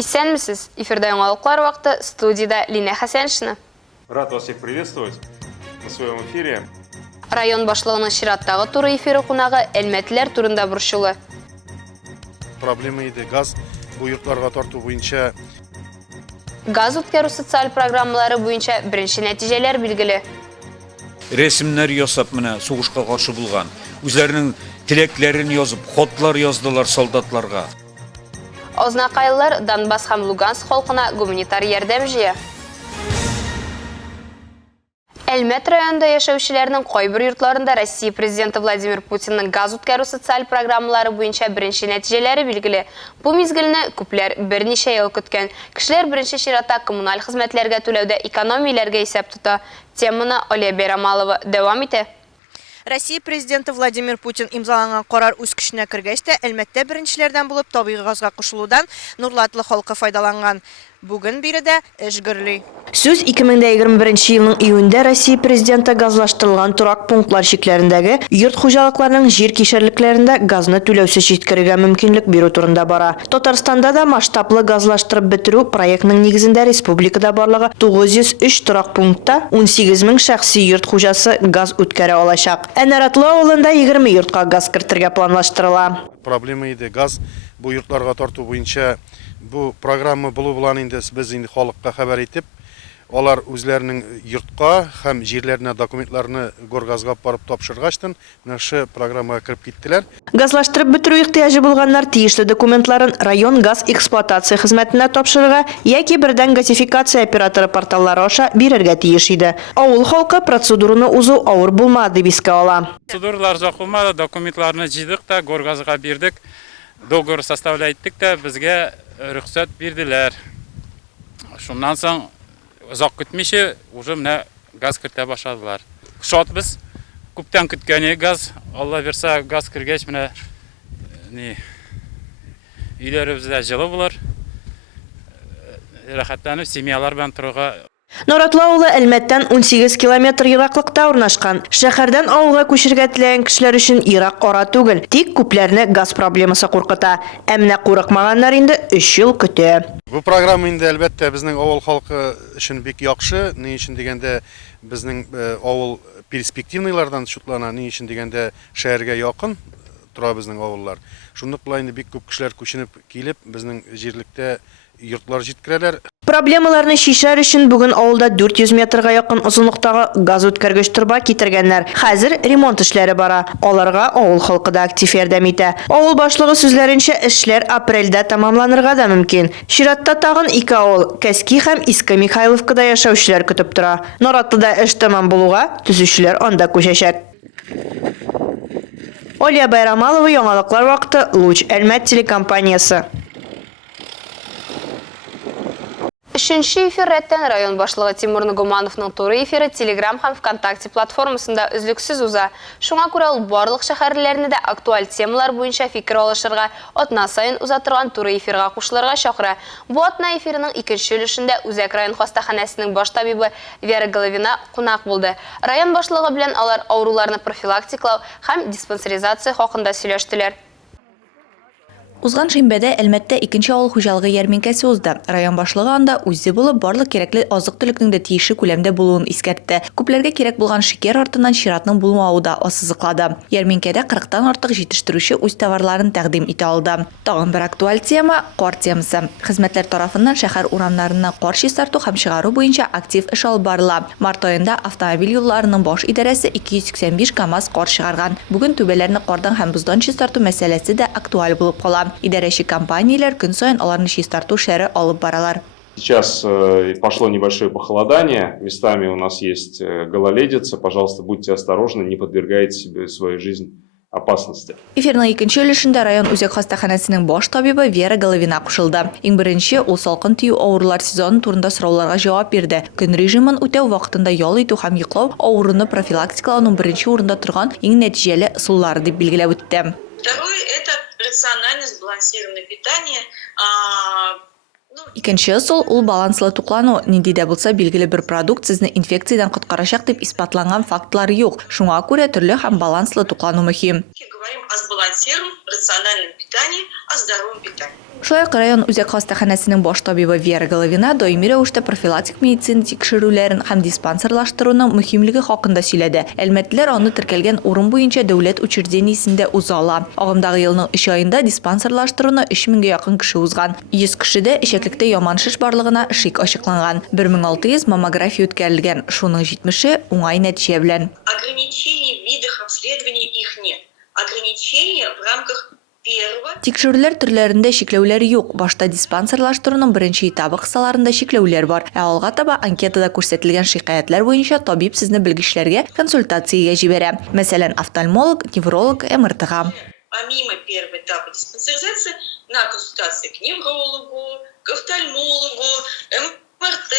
Исәнмесез? Эфирда яңалыклар вакыты, студияда Лина Хәсәншина. Рад вас всех приветствовать на своем эфире. Район башлыгының чираттагы туры эфиры кунагы Әлмәтләр турында борчулы. Проблема иде газ бу йортларга тарту буенча. Газ үткәрү социаль программалары буенча беренче нәтиҗәләр билгеле. Resimler ясап менә сугышка каршы булган. Үзләренең тилекләрен язып, хотлар яздылар солдатларга. Ознакайлар Донбасс һәм Луганск халкына гуманитар ярдәм җыя. Әлмәт районында яшәүчеләрнең кайбер йортларында Россия президенты Владимир Путинның газ үткәрү социаль программалары буенча беренче нәтиҗәләре билгеле. Бу мизгелне күпләр берничә ел көткән. Кешеләр беренче чиратта коммуналь хезмәтләргә түләүдә экономияләргә исәп тота. Теманы Олия Бәйрәмалова дәвам итә. Россия президенты Владимир Путин имзаланган карар үз көченә кергәч тә Әлмәттә беренчеләрдән булып табигый газга кушылудан Нурлатлы халкы файдаланган. Бүген биредә эш гөрли. Сүз 2021 елның июньдә Россия президенты газлаштырылган торак пунктлар шикләрендәге йорт хуҗалыкларының җир кишәрлекләрендә газны түләүсез җиткерергә мөмкинлек бирү турында бара. Татарстанда да масштаблы газлаштырып бетерү проектның нигезендә республикада барлыгы 903 торак пунктта 18 мең шәхси йорт хуҗасы газ үткәрә алачак. Әнәратлы авылында 20 йортка газ кертергә планлаштырыла. Проблема иде газ бу йортларга тарту буенча. Бу программа булу белән инде без инде халыкка хәбәр итеп, алар үзләренең йортка һәм җирләренә документларны Горгазга барып тапшыргачтан, менә шу программага кирип киттеләр. Газлаштырып бетерү ихтыяҗы булганнар тиешле документларын район газ эксплуатация хезмәтенә тапшырырга яки бердән газификация операторы порталлары аша бирергә тиеш иде. Авыл халкы процедураны узу авыр булмады дип искә ала. Процедуралар узакламады, документларны җыйдык та Горгазга бирдек. Договор составляйттык та безгә рөхсәт бирделәр. Шуннан соң озак көтмичә уже менә газ кертә башладылар. Шатбыз күптән көткәне газ, Алла верса газ кергәч менә өйләребездә җылы булыр. Рәхәтләнеп семьялар белән торырга. Нуратлы авылы Әлмәттән 18 километр ераклыкта урнашкан. Шәһәрдән авылга күчәргә теләгән кешеләр өчен ерак ара түгел, тик күпләрне газ проблемасы куркыта. Әмма курыкмаганнар инде 3 ел көтә. Бу программа инде әлбәттә безнең авыл халкы өчен бик яхшы. Ни өчен дигәндә безнең авыл перспективныйлардан шутлана, ни өчен дигәндә шәһәргә якын тора безнең авыллар. Шундый булай инде бик күп кешеләр күченеп килеп безнең җирлектә йортлар җиткерәләр. Проблемаларны шишәр өчен бүген авылда 400 метрга якын озынлыктагы газ үткәргеч турба китергәннәр. Хәзер ремонт эшләре бара. Аларга авыл халкы да актив ярдәм итә. Авыл башлыгы сүзләренчә эшләр апрельдә тәмамланырга да мөмкин. Чиратта тагын 2 авыл, Кәски һәм Иске Михайловкада яшәүчеләр көтеп тора. Наратлыда эш тәмам булуга төзүчеләр анда күчәчәк. Олия Бәйрәмалова, яңалыклар вакыты, Луч Әлмәт телекомпаниясы. Үшінші эфир рәттән район башлыгы Тимур Нугумановның туры эфиры Telegram һәм ВКонтакте платформасында үзлексез уза. Шуңа күрә ул барлык шәһәрләрне дә актуаль темалар буенча фикер алышырга, атна сайын узатырган туры эфирга кушылырга чакыра. Бу атна эфирының икенче өлешендә Үзәк район хастаханәсенең баш табибы Вера Головина кунак булды. Район башлыгы белән алар авыруларны профилактиклау һәм диспансеризация хакында сөйләштеләр. Узган шимбәдә Әлмәттә икенче авыл хуҗалыгы ярминкәсе узды. Район башлыгы анда үзе булып барлык кирәкле азык-төлекнең дә тиешле күләмдә булуын искәртте. Күпләргә кирәк булган шикәр артыннан чиратның булмавы да ассызыклады. Ярминкәдә 40-тан артык җитештерүче үз товарларын тәкъдим итә алды. Тагын бер актуаль тема – кар темасы. Хезмәтләр тарафыннан шәһәр урамнарына кар чистарту һәм чыгару буенча актив эш алып барыла. Март аенда автомобиль юлларының баш идарәсе 285 КАМАЗ кар чыгарган. Бүген түбәләрне кардан һәм буздан чистарту мәсьәләсе дә актуаль булып кала. Идарәче компанияләр көн саен аларны чистарту шәре алып баралар. Сейчас пошло небольшое похолодание, местами у нас есть гололедица, пожалуйста, будьте осторожны, не подвергайте себе свою жизнь опасности. Эфирның икенче өлешендә район үзәк хастаханәсенең баш табибы Вера Головина кушылды. Иң беренче ул салкын тию авырулар сезоны турында сорауларга җавап бирде. Көн режимын үтәү вакытында ял итү һәм йоклау авыруны профилактикалауның беренче урында торган иң нәтиҗәле ысуллары дип билгеләп үтте. Второе – это рациональное сбалансированное питание. Икенче ысул ул баланслы туклану. Нинди дә булса билгеле бер продукт сезне инфекциядән коткарачак дип исбатланган фактлар юк. Шуңа күрә төрле һәм баланслы туклану мөһим. говорим о сбалансированном, рациональном питании, о здоровом питании. Шулай ук район үзәк хастаханәсенең баш табибы Вера Головина даими рәвештә профилактик медицина тикшерүләрен һәм диспансерлаштыруның мөһимлеге хакында сөйләде. Әлмәтлеләр аны теркәлгән урын буенча дәүләт учреждениесендә узала. Агымдагы елның 3 аенда диспансерлаштыруны 3000-гә якын кеше узган. 100 кешедә эчәклектә яман шиш барлыгына шик ачыкланган. 1600 маммография үткәрелгән. Шуның 70-е уңай нәтиҗә белән. Ограничений в видах обследований их нет. Ограничения в рамках первого. Тикшерүләр төрләрендә шикләүләр юк. Башта диспансерлаштыруның беренче этабы кысаларында шикләүләр бар. Ә алга таба анкетада күрсәтелгән шикаятьләр буенча табиб сезне белгечләргә консультациягә җибәрә. Мәсәлән, офтальмолог, невролог, МРТга. Помимо первого этапа диспансеризации, на консультации к неврологу, к офтальмологу, МРТ.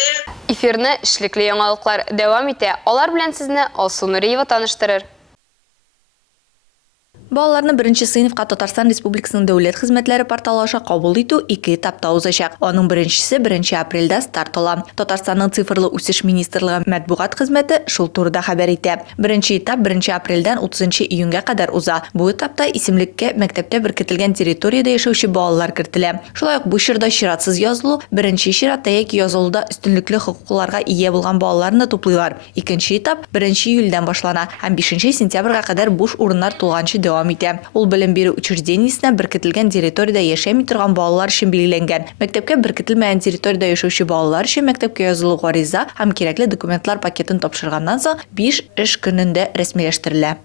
Эфирне эшлекле яңалыклар дәвам итә. Алар белән сезне Алсу Нуриева таныштырыр. Балаларны беренче сыйныфка Татарстан Республикасының дәүләт хезмәтләре порталы аша кабул итү 2 этапта узачак. Аның беренчесе 1 апрельдә старт ала. Татарстанның цифрлы үсеш министрлыгы матбугат хезмәте шул турыда хәбәр итә. Беренче этап 1 апрельдән 30 июньгә кадәр уза. Бу этапта исемлеккә мәктәптә беркетелгән территориядә яшәүче балалар кертелә. Шулай ук бу чорда чиратсыз язылу, беренче чиратта яки язылуда өстенлекле хокукларга ия булган балаларны туплыйлар. Икенче этап 1 июльдән башлана һәм 5 сентябрьгә кадәр буш урыннар тулганчы дәвам итә. Ул белем бирү учреждениесенә беркетелгән территориядә яшәми торган балалар өчен билгеләнгән. Мәктәпкә беркетелмәгән территориядә яшәүче балалар өчен мәктәпкә язылу гариза һәм кирәкле документлар пакетын тапшырганнан соң 5 эш көнендә рәсмиләштерелә.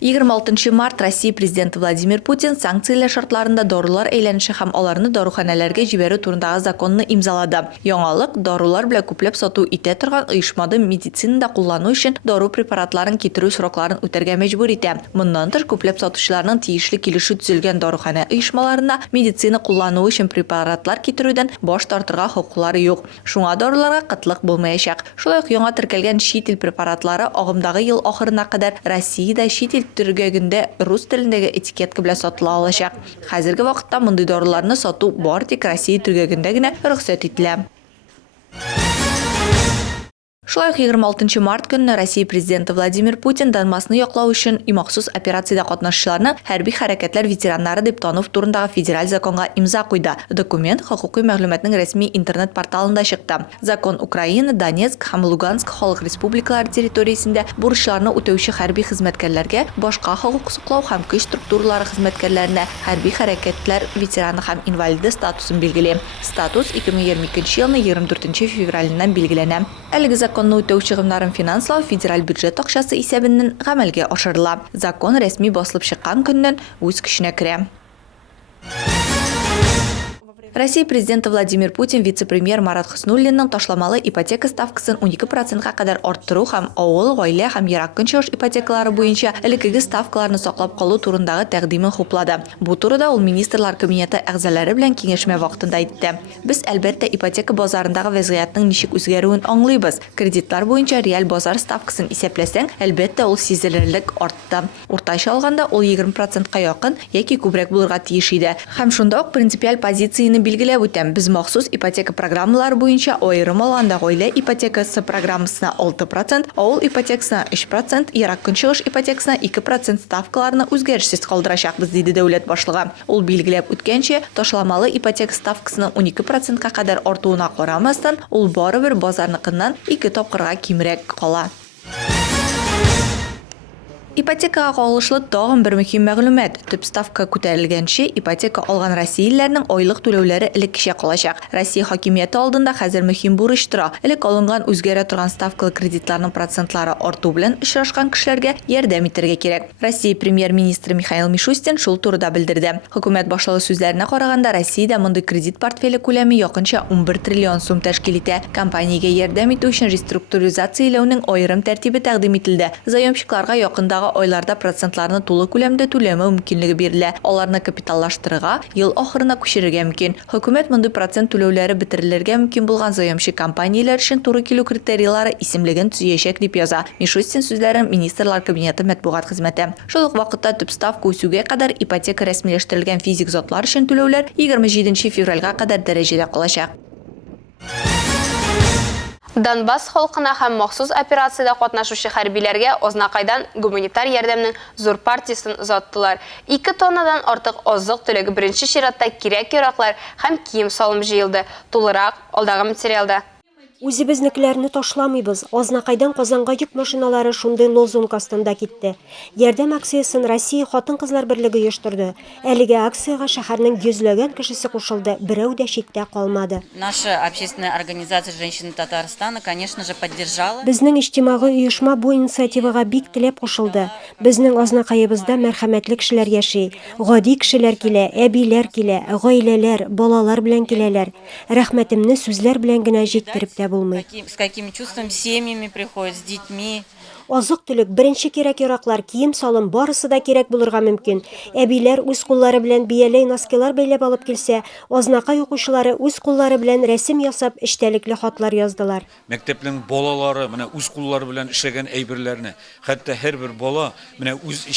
26 март Россия президенты Владимир Путин санкциялар шартларында дарулар әйләнеше һәм аларны даруханәләргә җибәрү турындагы законны имзалады. Яңалык дарулар белән күпләп сату итә торган оешмада медицинада куллану өчен дару препаратларын китерү срокларын үтәргә мәҗбүр итә. Моннан тыш күпләп сатучыларның тиешле килешү төзелгән даруханә оешмаларында медицина куллану өчен препаратлар китерүдән баш тартырга хокуклары юк. Шуңа даруларга кытлык булмаячак. Шулай ук яңа теркәлгән чит ил препаратлары агымдагы ел ахырына кадәр Россиядә чит ил төргәгендә рус телендәге этикетка белән сатыла алачак. Хәзерге вакытта мондый даруларны сату бар тик Россия төргәгендә генә рөхсәт ителә. Шулай ук 26 март көнне Россия президенты Владимир Путин Донбассны яклау өчен махсус операциядә катнашучыларны хәрби хәрәкәтләр ветераннары дип тану турындагы федераль законга имза куйды. Документ хокукый мәгълүматның рәсми интернет порталында чыкты. Закон Украина, Донецк һәм Луганск халык республикалары территориясендә бурычларны үтәүче хәрби хезмәткәрләргә, башка хокук саклау һәм көч структуралары хезмәткәрләренә хәрби хәрәкәтләр ветераны һәм инвалиды статусын билгели. Статус 2022 елның 24 февралендән билгеләнә. Әлеге законны үтәү чыгымнарын финанслау федераль бюджет акчасы исәбеннән гамәлгә ашырыла. Закон рәсми басылып чыккан көннән үз көченә керә. Россия президенты Владимир Путин вице-премьер Марат Хуснуллинның ташламалы ипотека ставкасын 12%-га кадәр арттыру һәм авыл, гаилә һәм ерак көнчыгыш ипотекалары буенча элеккеге ставкаларны саклап калу турындагы тәкъдимен хуплады. Бу турыда ул министрлар кабинеты әгъзалары белән киңәшмә вакытында әйтте. Без әлбәттә ипотека базарындагы вазгыятьнең ничек үзгәрүен аңлыйбыз. Кредитлар буенча реаль базар ставкасын исәпләсәң, әлбәттә ул сизелерлек артты. Уртача алганда ул 20%-ка якын яки күбрәк булырга тиеш иде. Һәм шунда ук принципиаль позицияны билгеләп үтәм. Без махсус ипотека программалары буенча аерым алганда гаилә ипотекасы программасына 6%, авыл ипотекасына 3%, ерак көнчыгыш ипотекасына 2% ставкаларны үзгәрешсез калдырачакбыз, диде дәүләт башлыгы. Ул билгеләп үткәнчә, ташламалы ипотека ставкасының 12%-ка кадәр артуына карамастан, ул барыбер базарныкыннан 2 тапкырга кимрәк кала. Ипотекага кагылышлы тагын бер мөһим мәгълүмат. Төп ставка күтәрелгәнче ипотека алган россиялеләрнең айлык түләүләре элеккечә калачак. Россия хакимияте алдында хәзер мөһим бурыч тора. Элек алынган үзгәрә торган ставкалы кредитларның процентлары арту белән очрашкан кешеләргә ярдәм итәргә кирәк. Россия премьер-министры Михаил Мишустин шул турыда белдерде. Хөкүмәт башлыгы сүзләренә караганда, Россиядә мондый кредит портфеле күләме якынча 11 триллион сум тәшкил итә. Компаниягә ярдәм итү өчен реструктуризацияләүнең аерым тәртибе тәкъдим ителде. Заемщикларга якында айларда процентларны тулы күләмдә түләме мөмкинлеге бирелә. Аларны капиталлаштырырга, ел ахырына күчерергә мөмкин. Хөкүмәт мондый процент түләүләре бетерелергә мөмкин булган заемщик компанияләр өчен туры килү критерийлары исемлеген төзәячәк дип яза. Мишустин сүзләрен министрлар кабинеты матбугат хезмәте. Шул ук вакытта төп ставка үсүгә кадәр ипотека рәсмиләштерелгән физик затлар өчен түләүләр 27 февральгә кадәр дәрәҗәдә калачак. Донбасс халкына һәм махсус операциядә катнашучы хәрбиләргә Ознакайдан гуманитар ярдәмнең зур партиясын озаттылар. 2 тоннадан артык азык-төлек беренче чиратта кирәк-яраклар һәм кием салым җыелды. Тулырак алдагы материалда. Үзебезнекеләрне ташламыйбыз. Азнакайдан Казанга йөк машиналары шундый лозунг астында китте. Ярдәм акциясын Россия хатын-кызлар берлеге оештырды. Әлеге акцияга шәһәрнең йөзләгән кешесе кушылды. Берәү дә читтә калмады. Наша общественная организация «Женщины Татарстана», конечно же, поддержала. Безнең иҗтимагый оешма бу инициативага бик теләп кушылды. Безнең Азнакаебызда мәрхәмәтле кешеләр яши. Гади кешеләр килә, әбиләр килә, гаиләләр, балалар белән киләләр. Рәхмәтемне сүзләр белән генә җиткереп тә булмый. С какими чувствами, семьями приходят, с детьми. Азык-төлек, беренче кирәк-яраклар, кием салым барысы да кирәк булырга мөмкин. Әбиләр үз куллары белән бияләй носкилар бәйләп алып килсә, Азнакай укучылары үз куллары белән рәсем ясап, эчтәлекле хатлар яздылар. Мәктәпнең балалары менә үз куллары белән эшләгән әйберләрне, хәтта һәрбер бала менә үз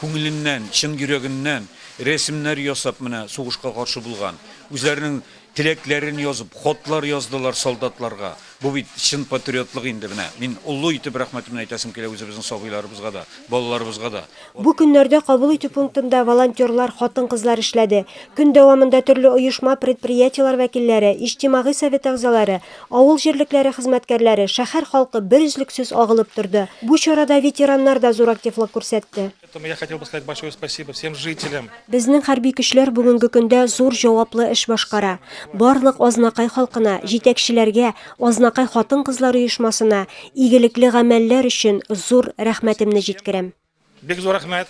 күңеленнән, чын йөрәгеннән рәсемнәр ясап менә сугышка каршы булган. Үзләренең теләкләрен язып, хатлар яздылар солдатларга. Бу бит чын патриотлык инде менә. Мин уллы итеп рәхмәтемне әйтәсем килә үзебезнең сабыйларыбызга да, балаларыбызга да. Бу көннәрдә кабул итү пунктында волонтерлар, хатын-кызлар эшләде. Көн дәвамында төрле оешма, предприятиелар вәкилләре, иҗтимагый совет әгъзалары, авыл җирлекләре хезмәткәрләре, шәһәр халкы бер үзлексез агылып торды. Бу чарада ветераннар да зур активлык күрсәтте. Я хотел бы сказать большое спасибо всем жителям. Безнең хәрби көчләр бүгенге көндә зур җаваплы эш башкара. Барлык Азнакай халкына, җитәкчеләргә, Азнакай хатын-кызлар оешмасына игелекле гамәлләр өчен зур рәхмәтемне җиткерәм. Бик зур рәхмәт.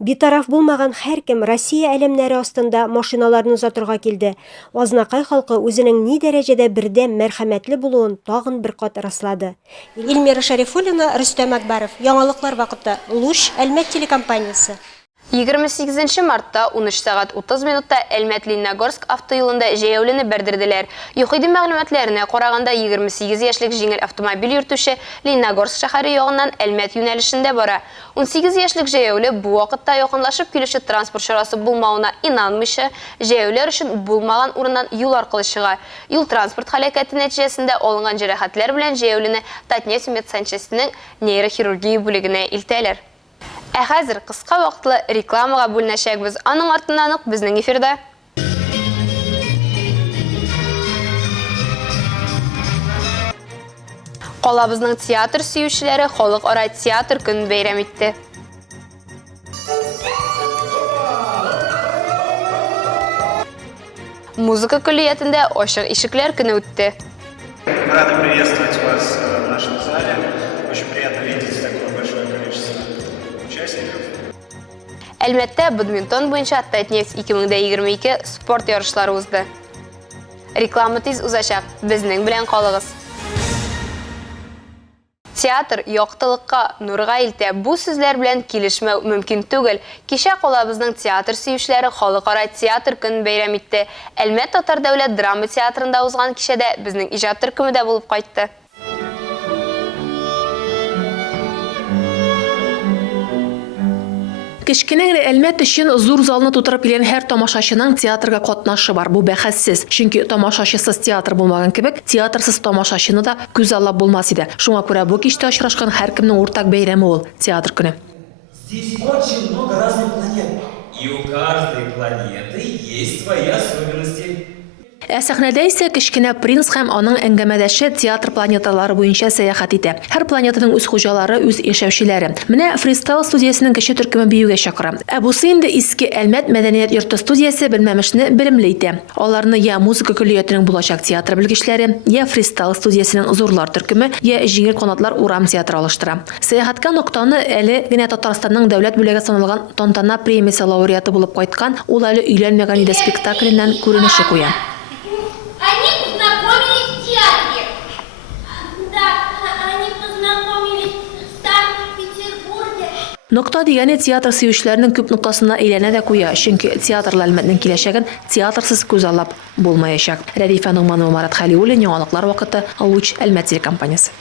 Битараф булмаган һәркем Россия әлемнәре астында машиналарны озатырга килде. Азнакай халкы үзенең ни дәрәҗәдә бердәм, мәрхәмәтле булуын тагын бер кат раслады. Илмира Шәрифуллина, Рөстәм Әкбәров. Яңалыклар вакыты. Луч Әлмәт телекомпаниясе. 28 мартта 13 сәгать 30 минутта Әлмәт-Лениногорск автоюлында җәяүлене бәрдерделәр. Юқиди мәгълүматларына караганда 28 яшьлек җиңел автомобиль йөртүче Лениногорск шәһәре ягыннан Әлмәт юнәлешендә бара. 18 яшьлек җәяүле бу вакытта якынлашып килүче транспорт чарасы булмавына инанмыйча, җәяүләр өчен булмаган урыннан юл аркылы чыга. Юл транспорт һәлакәте нәтиҗәсендә алынган җәрәхәтләр белән җәяүлене Татнефть медсанчастьның нейрохирургия бүлегенә илтәләр. Ә хәзер кыска вакытлы рекламага бүленәчәкбез. Аның артыннан ук безнең эфирда. Калабызның театр сөючеләре халыкара театр көнен бәйрәм итте. Музыка көллиятендә ачык ишекләр көне үтте. Рады приветствовать вас в нашем зале. Очень приятно видеть такое большое количество участников. Әлмәттә бадминтон буенча Татнефть 2022 спорт ярышлары узды. Реклама тиз узачак. Безнең белән калыгыз. Театр яктылыкка, нурга илтә. Бу сүзләр белән килешмәү мөмкин түгел. Кичә калабызның театр сөючеләре халыкара театр көнен бәйрәм итте. Әлмәт Татар дәүләт драма театрында узган кичәдә безнең иҗат төркеме дә булып кайтты. Кечкенә Әлмәт өчен зур залны тутырып килгән һәр тамашачының театрга катнашы бар. Бу бәхәссез. Чөнки тамашачысыз театр булмаган кебек, театрсыз тамашачыны да күз аллап булмас иде. Шуңа күрә бу кичтә очрашкан һәркемнең уртак бәйрәме ул театр көне. Здесь очень много разных планет. И у каждой планеты есть свои особенности. Ә сәхнәдә исә кечкенә принц һәм аның әңгәмәдәше театр планеталары буенча сәяхәт итә. Һәр планетаның үз хуҗалары, үз яшәүчеләре. Менә фристайл студиясының кеше төркеме биюгә чакыра. Ә бусы инде иске Әлмәт мәдәният йорты студиясе белмәмешне белемле итә. Аларны я музыка көллиятының булачак театр белгечләре, я фристайл студиясының зурлар төркеме, я җиңел канатлар урам театры алыштыра. Сәяхәткә ноктаны әле генә Татарстанның дәүләт бүләге саналган Тантана премиясе лауреаты булып кайткан, ул әле өйләнмәгән иде спектакленнән күренеше куя. Они познакомились в театре. Да, они познакомились в Санкт-Петербурге. Нокта дигәне театр сөючеләренең күп ноктасына әйләнә дә куя, чөнки театрлы Әлмәтнең киләчәген театрсыз күз аллап булмаячак. Рәдифә Нугманова, Марат Хәлиуллин, яңалыклар вакыты, Луч Әлмәт телекомпаниясе.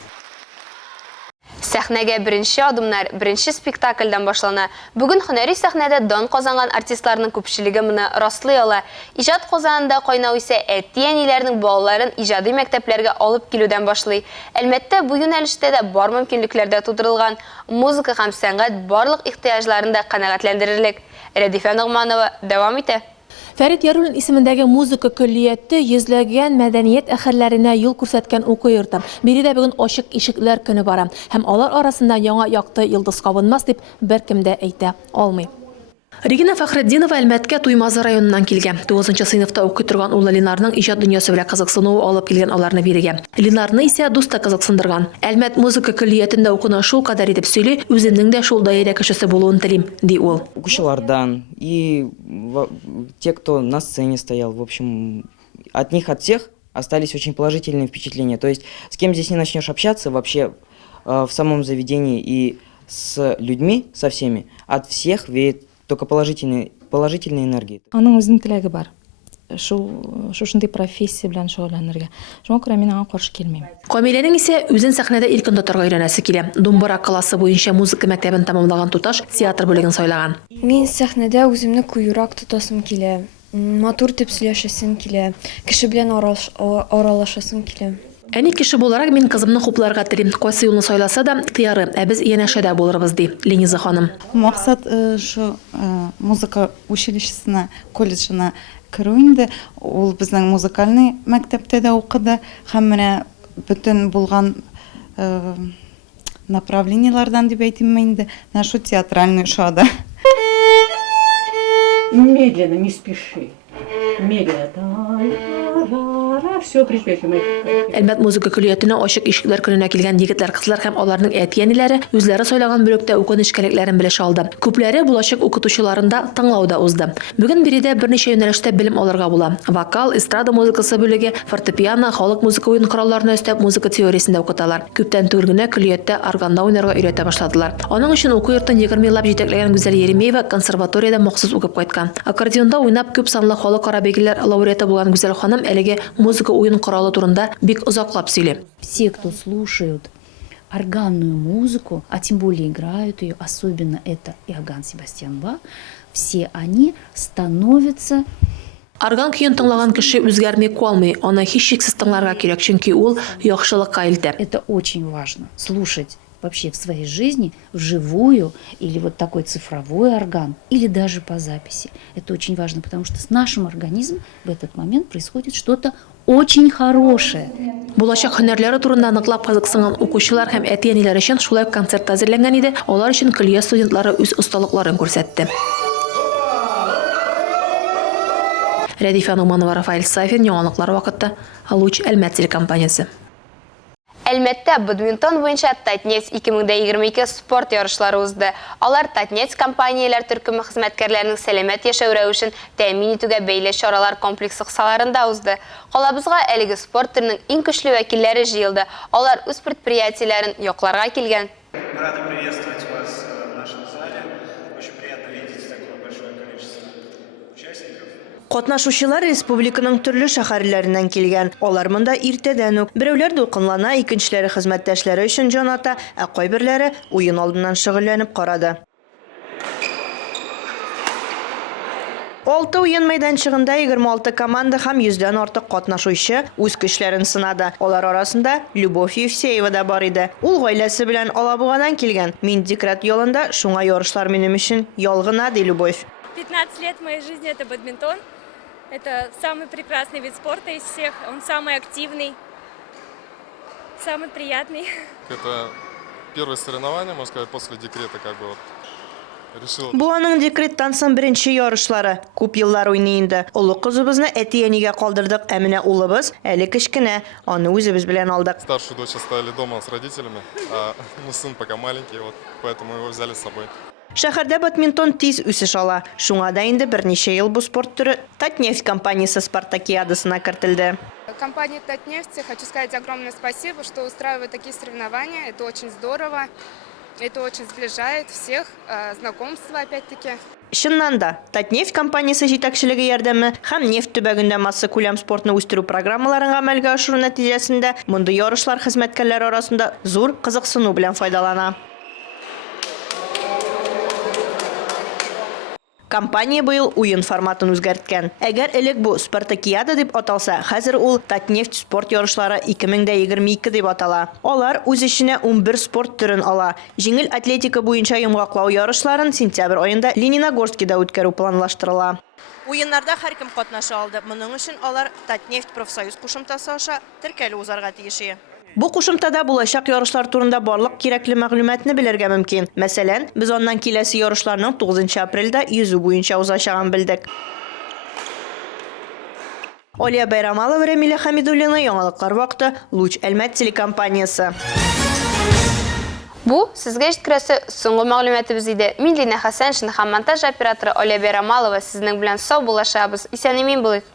Сәхнәгә беренче адымнар беренче спектакльдән башлана. Бүген һөнәри сәхнәдә дан казанган артистларның күпчелеге моны раслый ала. Иҗат казанында кайнау исә әти-әниләрнең балаларын иҗади мәктәпләргә алып килүдән башлый. Әлбәттә, бу юнәлештә дә бар мөмкинлекләр дә тудырылган. Музыка һәм сәнгать барлык ихтыяҗларын да канәгатьләндерерлек. Рәдифә Ногманова дәвам итә. Фәрит Яруллин исемендәге музыка көллияте йөзләгән мәдәният әһелләренә юл күрсәткән уку йорты. Биредә бүген ачык ишекләр көне бара. Һәм алар арасында яңа якты йолдыз кабынмас дип беркем дә әйтә алмый. Регина Фәхретдинова Әлмәткә Туймазы районыннан килгән. 9-нчы сыйныфта укый торган улы Ленарның иҗат дөньясы белән кызыксынуы алып килгән аларны бирегә. Ленарны исә дуста кызыксындырган. Әлмәт музыка көллиятендә укуны шул кадәр итеп сөйли, үземнең дә шул даирә кешесе булуын телим, ди ул. Укучылардан и те, кто на сцене стоял, в общем, от них, от всех остались очень положительные впечатления. То есть с кем здесь не начнешь общаться вообще в самом заведении и с людьми, со всеми, от всех веет только положительные энергии. Аның үзенең теләге бар. Шушындай профессия белән шөгыльләнергә. Шуңа күрә мин аңа каршы килмим. Камиләнең исә үзен сәхнәдә иркен тотарга өйрәнәсе килә. Думбара классы буенча музыка мәктәбен тәмамлаган туташ театр бүлеген сайлаган. Мин сәхнәдә үземне куюрак тотасым килә. Матур дип сөйләшәсем килә. Кеше белән аралашасым килә. Әни кеше буларак мин кызымны хупларга телим. Кайсы юлны сайласа да тыяры, ә без янәшәдә булырбыз ди Лениза ханым. Максат шу музыка училищесына, колледжына керү инде. Ул безнең музыкальный мәктәптә дә укыды. Һәм менә бөтен булган направлениелардан дип әйтим инде. Менә шу театральный шада. Медленно, не спеши. Медленно. Все припеваем. Әлмәт музыка көллиятенә ачык ишекләр көненә килгән егетләр, кызлар һәм аларның әти-әниләре үзләре сайлаган бүлектә уку нечкәлекләрен белеш алды. Күпләре булачак укытучыларында тыңлауда узды. Бүген биредә берничә юнәлештә белем алырга була. Вокал, эстрада музыкасы бүлеге, фортепиано, халык музыка уен коралларына өстәп музыка теориясендә укыталар. Күптән түгел генә көллиятта органда уйнарга өйрәтә башладылар. Аның өчен уку йортын 20 еллап җитәкләгән Гүзәл Еремеева консерваториядә махсус укып кайткан. Аккордеонда уйнап күп санлы халыкара бәйгеләр лауреаты булган Гүзәл ханым әлеге музыка уен коралы турында бик озаклап сөйли. Все, кто слушают органную музыку, а тем более играют ее, особенно это Иоганн Себастьян Бах, все они становятся... Орган көен тыңлаган кеше үзгәрми калмый, аны һичшиксез тыңларга кирәк, чөнки ул яхшылыкка илтә. Это очень важно, слушать вообще в своей жизни вживую или вот такой цифровой орган, или даже по записи. Это очень важно, потому что с нашим организмом в этот момент происходит что-то очень хорошее. Булачак һөнәрләре турында ныклап кызыксынган укучылар һәм әти-әниләр өчен шулай концерт әзерләнгән иде. Алар өчен көллия студентлары үз осталыкларын күрсәтте. Рәдифә Ногманова, Рафаэль Сафин, яңалыклар вакытта, Луч Әлмәт телекомпаниясе. Әлмәттә бадминтон буенча Татнефть 2022 спорт ярышлары узды. Алар Татнефть компанияләр төркеме хезмәткәрләренең сәламәт яшәү рәвешен тәэмин итүгә бәйле чаралар комплексы кысаларында узды. Калабызга әлеге спорт түренең иң көчле вәкилләре җыелды. Алар үз предприятиеләрен якларга килгән. Рады приветствовать вас в нашем зале. Очень приятно видеть такое большое количество участников. Катнашучылар республиканың төрле шәһәрләреннән килгән. Алар монда иртәдән үк. Берәүләр дулкынлана, икенчеләре хезмәттәшләре өчен җан ата, ә кайберләре уен алдыннан шөгыльләнеп карады. 6 уен мәйданчыгында 26 команда һәм 100дән артык катнашучы үз көчләрен сынады. Алар арасында Любовь Евсеева да бар иде. Ул гаиләсе белән Алабугадан килгән. Мин декрет ялында, шуңа ярышлар минем өчен ялгына, ди Любовь. 15 лет моей жизни это бадминтон. Это самый прекрасный вид спорта из всех. Он самый активный, самый приятный. Это первое соревнование, можно сказать, после декрета как бы вот. Бу аның декреттан соң беренче ярышлары. Күп еллар уйный инде. Улы кызыбызны әти-әнигә калдырдык, ә менә улыбыз әле кечкенә. Аны үзебез белән алдык. Старшую дочь оставили дома с родителями, а сын пока маленький, вот, поэтому его взяли с собой. Шәһәрдә бадминтон тиз үсеш ала. Шуңа да инде берничә ел бу спорт түре Татнефть компаниясе спартакиадасына кертелде. Компании Татнефть хочу сказать огромное спасибо, что устраивает такие соревнования. Это очень здорово. Это очень сближает всех, знакомство опять-таки. Чыннан да, Татнефть компаниясы җитәкчелеге ярдәме һәм нефть төбәгендә масса күләм спортны үстерү программаларын гамәлгә ашыру нәтиҗәсендә мондый ярышлар хезмәткәрләре арасында зур кызыксыну белән файдалана. Компания быел уен форматын үзгәрткән. Әгәр элек бу Спартакиада дип аталса, хәзер ул Татнефть спорт ярышлары 2022 дип атала. Алар үз эченә 11 спорт төрен ала. Җиңел атлетика буенча йомгаклау ярышларын сентябрь аенда Лениногорскида үткәрү планлаштырыла. Уеннарда һәркем катнаша алды. Моның өчен алар Татнефть профсоюз кушымтасы аша теркәлү узарга тиеш. Бу кушымтада булачак ярышлар турында барлык кирәкле мәгълүматны белергә мөмкин. Мәсәлән, біз аннан киләсе ярышларның 9 апрельдә йөзү буенча узачагын белдек. Олия Байрамалова, Рамиля Хамидуллина, яңалыклар вакыты, Луч Әлмәт телекомпаниясы. Бу сезгә җиткерәсе соңгы мәгълүматыбыз иде. Мин Лина Хәсән, һәм монтаж операторы Олия Байрамалова, сезнең белән сау булашабыз. Исән-имин булыйк.